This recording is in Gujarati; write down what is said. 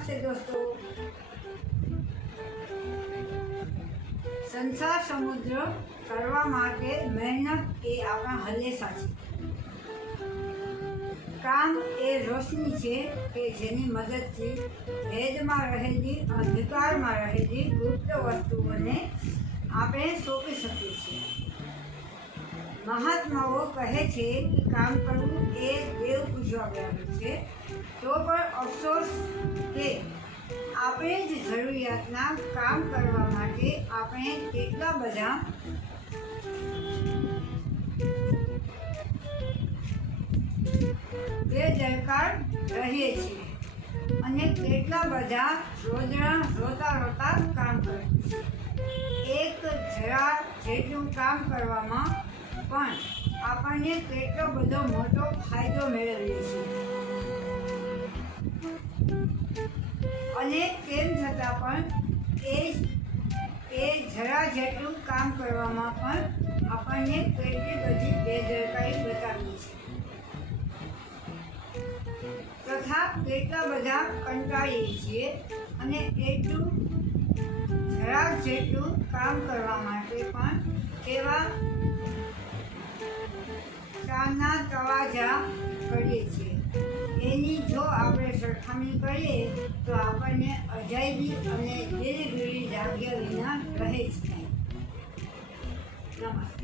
નમસ્તે દોસ્તો। સંસાર સમુદ્ર કરવા માટે મહેનત એ આપણા હલેસા છે। કામ એ રોશની છે કે જેની મદદથી ભેદમાં રહેલી અંધકારમાં રહેલી ગુપ્ત વસ્તુઓને આપણે સોંપી શકીએ છીએ। મહાત્માઓ કહે છે કે કામ કરવું એ દેવ પૂજવા બરાબર છે। તો પણ અફસોસ કે આપણે જ જરૂરિયાતના કામ કરવા માટે આપણે કેટલા બધા બેદરકાર રહીએ છીએ અને કેટલા બધા રોતા રોતા કામ કરે છે। એક જરા જેટલું કામ કરવામાં પણ આપણને કેટલો બધો મોટો ફાયદો મેળવીએ છીએ અને તેમ છતાં પણ એ જરા જેટલું કામ કરવામાં પણ આપણને કેટલી બધી બેદરકારી બતાવીએ છીએ તથા કેટલા બધા કંટાળીએ છીએ અને એટલું જરાક જેટલું કામ કરવા માટે પણ કેવા ચાના તવાજા કરીએ છીએ। એની જો આપણે સરખામણી કરીએ તો આપણને અજાયબી અને દિલગીરી જાગ્યા વિના રહે જ નહીં। નમસ્તે।